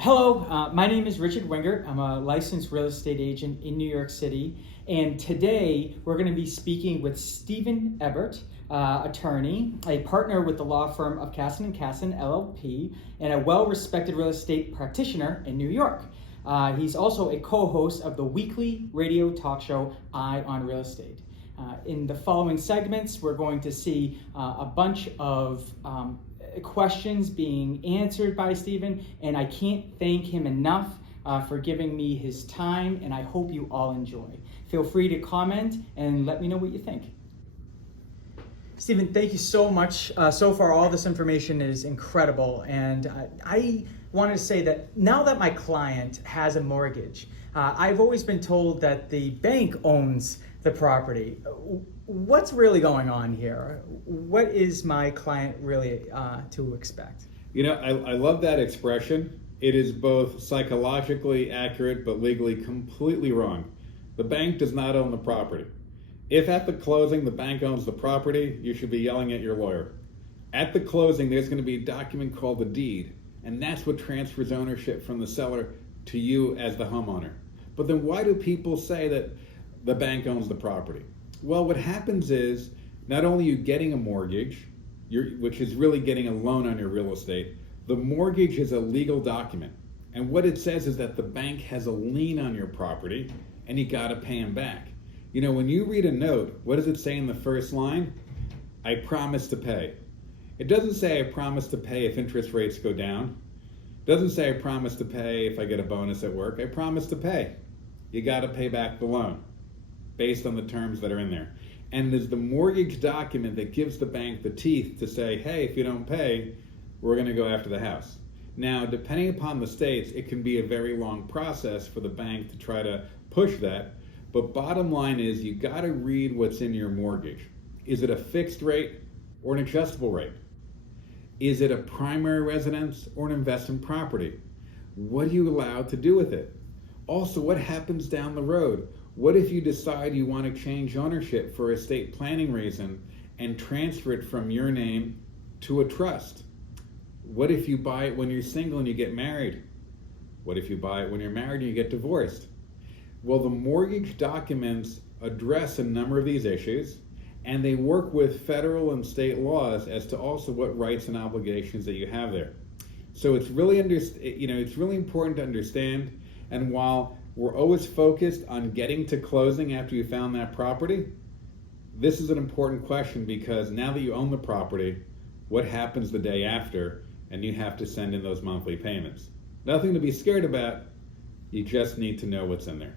Hello, my name is Richard Wingert. I'm a licensed real estate agent in New York City, and today we're going to be speaking with Stephen Ebert, attorney, a partner with the law firm of Casson & Casson, LLP, and a well-respected real estate practitioner in New York. He's also a co-host of the weekly radio talk show, Eye on Real Estate. In the following segments, we're going to see a bunch of questions being answered by Stephen, and I can't thank him enough for giving me his time, and I hope you all enjoy. Feel free to comment and let me know what you think. Stephen, thank you so much. So far, all this information is incredible, and I wanted to say that now that my client has a mortgage, I've always been told that the bank owns the property. What's really going on here? What is my client really to expect? You know, I love that expression. It is both psychologically accurate but legally completely wrong. The bank does not own the property. If at the closing the bank owns the property, you should be yelling at your lawyer. At the closing, there's going to be a document called the deed, and that's what transfers ownership from the seller to you as the homeowner. But then why do people say that the bank owns the property? Well, what happens is not only are you getting a mortgage, which is really getting a loan on your real estate, the mortgage is a legal document. And what it says is that the bank has a lien on your property and you got to pay them back. You know, when you read a note, what does it say in the first line? I promise to pay. It doesn't say I promise to pay if interest rates go down. It doesn't say I promise to pay if I get a bonus at work. I promise to pay. You got to pay back the loan based on the terms that are in there. And there's the mortgage document that gives the bank the teeth to say, hey, if you don't pay, we're going to go after the house. Now, depending upon the states, it can be a very long process for the bank to try to push that. But bottom line is you got to read what's in your mortgage. Is it a fixed rate or an adjustable rate? Is it a primary residence or an investment property? What are you allowed to do with it? Also, what happens down the road? What if you decide you want to change ownership for estate planning reason and transfer it from your name to a trust? What if you buy it when you're single and you get married? What if you buy it when you're married and you get divorced? Well, the mortgage documents address a number of these issues, and they work with federal and state laws as to also what rights and obligations that you have there. So it's really it's really important to understand. And while we're always focused on getting to closing after you found that property, this is an important question, because now that you own the property, what happens the day after? And you have to send in those monthly payments. Nothing to be scared about. You just need to know what's in there.